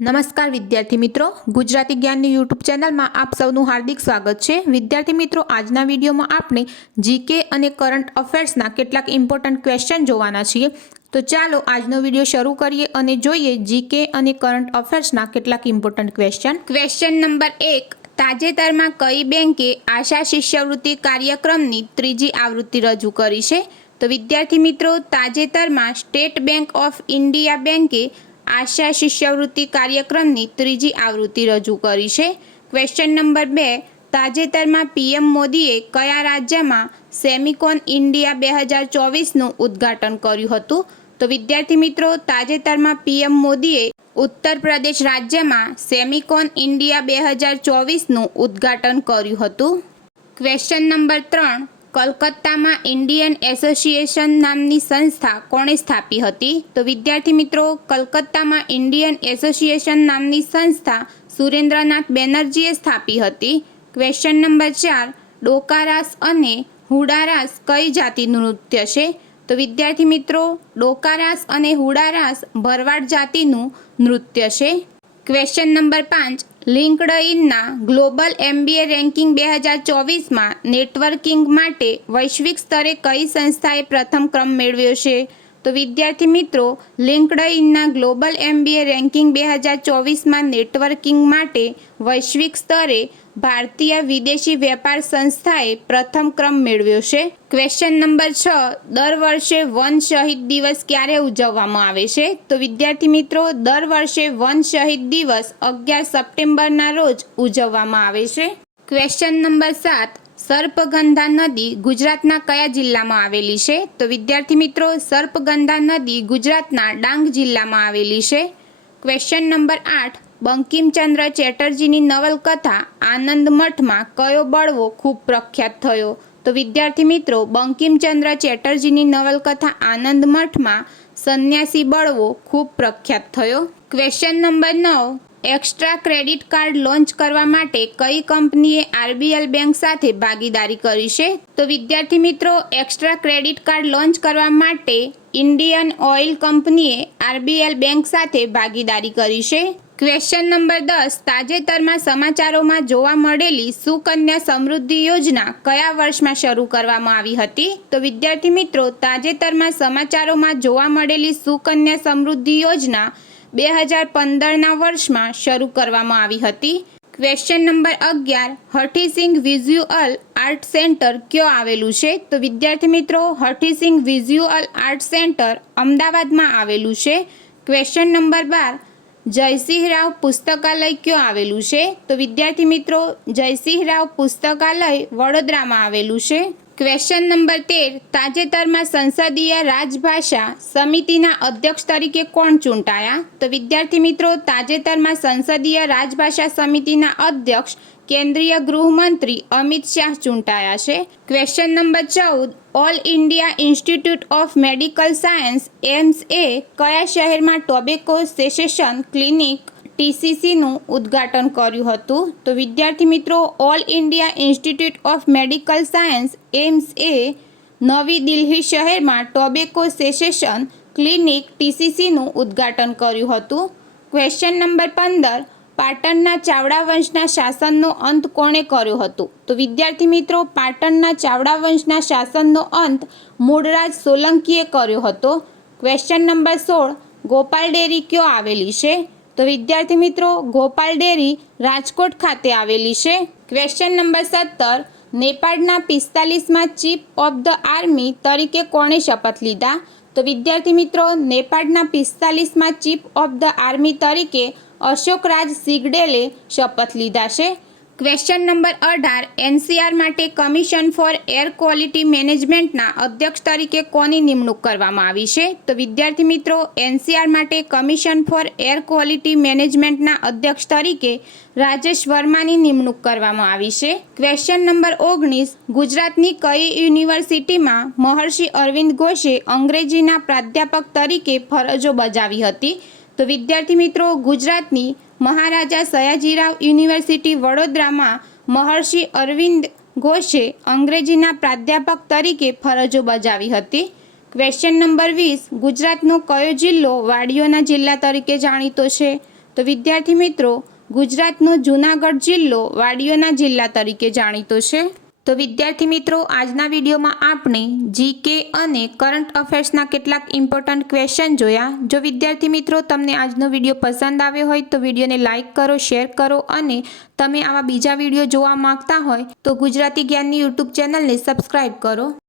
નમસ્કાર વિદ્યાર્થી મિત્રો, ગુજરાતી જ્ઞાનની યુટ્યુબ ચેનલમાં આપ સૌનું હાર્દિક સ્વાગત છે। વિદ્યાર્થી મિત્રો, આજના વિડીયોમાં આપણે જીકે અને કરંટ અફેર્સના કેટલાક ઇમ્પોર્ટન્ટ ક્વેશ્ચન જોવાના છીએ। તો ચાલો આજનો વિડીયો શરૂ કરીએ અને જોઈએ જીકે અને કરંટ અફેર્સના કેટલાક ઇમ્પોર્ટન્ટ ક્વેશ્ચન। ક્વેશ્ચન નંબર 1, તાજેતરમાં કઈ બેંકે આશા શિષ્યવૃત્તિ કાર્યક્રમની ત્રીજી આવૃત્તિ રજૂ કરી છે? તો વિદ્યાર્થી મિત્રો, તાજેતરમાં સ્ટેટ બેંક ઓફ ઇન્ડિયા બેંકે આશા શિષ્યવૃત્તિ કાર્યક્રમની ત્રીજી આવૃત્તિ રજૂ કરી છે। ક્વેશ્ચન નંબર 2, તાજેતરમાં પીએમ મોદીએ કયા રાજ્યમાં સેમિકોન ઇન્ડિયા 2024નું ઉદ્ઘાટન કર્યું હતું? તો વિદ્યાર્થી મિત્રો, તાજેતરમાં પીએમ મોદીએ ઉત્તર પ્રદેશ રાજ્યમાં સેમિકોન ઇન્ડિયા 2024નું ઉદ્ઘાટન કર્યું હતું। ક્વેશ્ચન નંબર 3, કલકત્તામાં ઇન્ડિયન એસોસિએશન નામની સંસ્થા કોણે સ્થાપી હતી? તો વિદ્યાર્થી મિત્રો, કલકત્તામાં ઇન્ડિયન એસોસિએશન નામની સંસ્થા સુરેન્દ્રનાથ બેનર્જીએ સ્થાપી હતી। ક્વેશ્ચન નંબર 4, ડોકારાસ અને હુડારાસ કઈ જાતિનું નૃત્ય છે? તો વિદ્યાર્થી મિત્રો, ડોકારાસ અને હુડારાસ ભરવાડ જાતિનું નૃત્ય છે। ક્વેશ્ચન નંબર 5, લિંક્ડઇનના ગ્લોબલ એમબીએ રેન્કિંગ 2024માં નેટવર્કિંગ માટે વૈશ્વિક સ્તરે કઈ સંસ્થાએ પ્રથમ ક્રમ મેળવ્યો છે? તો વિદ્યાર્થી મિત્રો, લિંક્ડઇનના ગ્લોબલ એમબીએ રેન્કિંગ 2024માં નેટવર્કિંગ માટે વૈશ્વિક સ્તરે ભારતીય વિદેશી વેપાર સંસ્થાએ પ્રથમ ક્રમ મેળવ્યો છે। ક્વેશ્ચન નંબર 6, દર વર્ષે વન શહીદ દિવસ ક્યારે ઉજવવામાં આવે છે? તો વિદ્યાર્થી મિત્રો, દર વર્ષે વન શહીદ દિવસ 11 સપ્ટેમ્બરના રોજ ઉજવવામાં આવે છે। ક્વેશ્ચન નંબર 7, સર્પગંધા નદી ગુજરાતના કયા જિલ્લામાં આવેલી છે? તો વિદ્યાર્થી મિત્રો, સર્પગંધા નદી ગુજરાતના ડાંગ જિલ્લામાં આવેલી છે। ક્વેશ્ચન નંબર 8, બંકિમચંદ્ર ચેટર્જીની નવલકથા આનંદ મઠમાં કયો બળવો ખૂબ પ્રખ્યાત થયો? તો વિદ્યાર્થી મિત્રો, બંકિમચંદ્ર ચેટર્જીની નવલકથા આનંદ મઠમાં સંન્યાસી બળવો ખૂબ પ્રખ્યાત થયો। Question number 9, extra credit card launch કરવા માટે કઈ કંપનીએ આરબીએલ બેંક સાથે ભાગીદારી કરી છે? તો વિદ્યાર્થી મિત્રો, એક્સ્ટ્રા ક્રેડિટ કાર્ડ લોન્ચ કરવા માટે ઇન્ડિયન ઓઇલ કંપનીએ આરબીએલ બેંક સાથે ભાગીદારી કરી છે। ક્વેશ્ચન નંબર 10, તાજેતરમાં સમાચારોમાં જોવા મળેલી સુકન્યા સમૃદ્ધિ યોજના કયા વર્ષમાં શરૂ કરવામાં આવી હતી? તો વિદ્યાર્થી મિત્રો, તાજેતરમાં સમાચારોમાં જોવા મળેલી સુકન્યા સમૃદ્ધિ યોજના 2015ના વર્ષમાં શરૂ કરવામાં આવી હતી। Question number 11, Hathisingh visual art centre ક્યો આવેલું છે? તો વિદ્યાર્થી મિત્રો, હઠીસિંગ વિઝ્યુઅલ આર્ટ સેન્ટર અમદાવાદમાં આવેલું છે। ક્વેશ્ચન નંબર 12, જયસિંહરાવ પુસ્તકાલય ક્યો આવેલું છે? તો વિદ્યાર્થી મિત્રો, જયસિંહરાવ પુસ્તકાલય વડોદરામાં આવેલું છે। ક્વેશ્ચન નંબર 13, તાજેતરમાં સંસદીય રાજભાષા સમિતિના અધ્યક્ષ તરીકે કોણ ચૂંટાયા? તો વિદ્યાર્થી મિત્રો, તાજેતરમાં સંસદીય રાજભાષા સમિતિના અધ્યક્ષ કેન્દ્રીય ગૃહમંત્રી અમિત શાહ ચૂંટાયા છે। Question number 14, All India Institute of Medical Science AIIMS એ કયા શહેરમાં ટોબેકો સેસેશન ક્લિનિક ટીસીસીનું ઉદ્ઘાટન કર્યું હતું? તો વિદ્યાર્થી મિત્રો, All India Institute of Medical Science AIIMS એ નવી દિલ્હી શહેરમાં ટોબેકો સેસેશન ક્લિનિક ટીસીસીનું ઉદ્ઘાટન કર્યું હતું। ક્વેશ્ચન નંબર 15, પાટણના ચાવડા વંશના શાસનનો અંત કોણે કર્યો હતો? તો વિદ્યાર્થી મિત્રો, પાટણના ચાવડા વંશના શાસનનો અંત મૂળરાજ સોલંકીએ કર્યો હતો। ક્વેશ્ચન નંબર 16, ગોપાલ ડેરી ક્યો આવેલી છે? તો વિદ્યાર્થી મિત્રો, ગોપાલ ડેરી રાજકોટ ખાતે આવેલી છે। ક્વેશ્ચન નંબર 17, નેપાળના 45માં ચીફ ઓફ ધ આર્મી તરીકે કોણે શપથ લીધા? તો વિદ્યાર્થી મિત્રો, નેપાળના 45માં ચીફ ઓફ ધ આર્મી તરીકે અશોકરાજ સિગડેલે શપથ લીધા છે। ક્વેશ્ચન નંબર 18, એનસીઆર માટે કમિશન ફોર એર ક્વોલિટી મેનેજમેન્ટના અધ્યક્ષ તરીકે કોની નિમણૂક કરવામાં આવી છે? તો વિદ્યાર્થી મિત્રો, એનસીઆર માટે કમિશન ફોર એર ક્વોલિટી મેનેજમેન્ટના અધ્યક્ષ તરીકે રાજેશ વર્માની નિમણૂક કરવામાં આવી છે। ક્વેશ્ચન નંબર 19, ગુજરાતની કઈ યુનિવર્સિટીમાં મહર્ષિ અરવિંદ ઘોષે અંગ્રેજીના પ્રાધ્યાપક તરીકે ફરજો બજાવી હતી? તો વિદ્યાર્થી મિત્રો, ગુજરાતની મહારાજા સયાજીરાવ યુનિવર્સિટી વડોદરામાં મહર્ષિ અરવિંદ ઘોષે અંગ્રેજીના પ્રાધ્યાપક તરીકે ફરજો બજાવી હતી। ક્વેશ્ચન નંબર 20, ગુજરાતનો કયો જિલ્લો વાડીઓના જિલ્લા તરીકે જાણીતો છે? તો વિદ્યાર્થી મિત્રો, ગુજરાતનો જૂનાગઢ જિલ્લો વાડીઓના જિલ્લા તરીકે જાણીતો છે. તો વિદ્યાર્થી મિત્રો, આજના વિડીયોમાં આપણે જીકે અને કરંટ અફેર્સના કેટલાક ઇમ્પોર્ટન્ટ ક્વેશ્ચન જોયા. જો વિદ્યાર્થી મિત્રો તમને આજનો વિડીયો પસંદ આવ્યો હોય તો વિડીયોને લાઇક કરો, શેર કરો અને તમે આવા બીજા વિડીયો જોવા માંગતા હોય તો ગુજરાતી જ્ઞાનની યુટ્યુબ ચેનલને સબસ્ક્રાઇબ કરો.